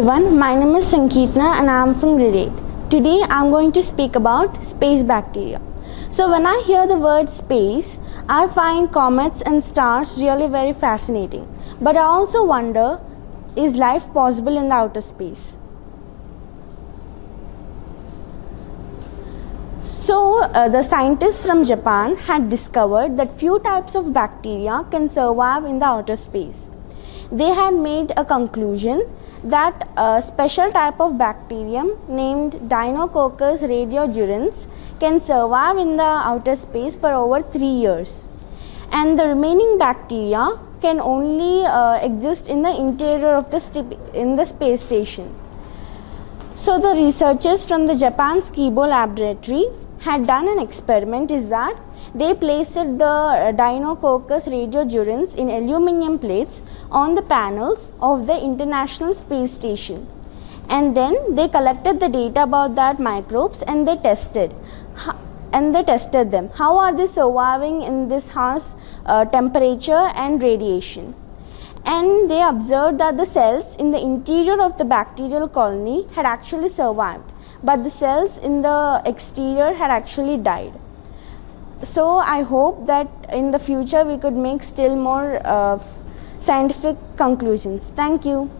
everyone, my name is Sankeerthana and I am from Laurel Read. Today I am going to speak about space bacteria. So when I hear the word space, I find comets and stars really very fascinating. But I also wonder, is life possible in the outer space? So the scientists from Japan had discovered that few types of bacteria can survive in the outer space. They had made a conclusion that a special type of bacterium named Deinococcus radiojurans can survive in the outer space for over 3 years, and the remaining bacteria can only exist in the interior of the space station. So the researchers from the Japan Skibo laboratory had done an experiment is that they placed the Deinococcus radiojurans in aluminum plates on the panels of the International Space Station, and then they collected the data about that microbes and they tested them. How are they surviving in this harsh temperature and radiation? And they observed that the cells in the interior of the bacterial colony had actually survived, but the cells in the exterior had actually died. So I hope that in the future we could make still more scientific conclusions. Thank you.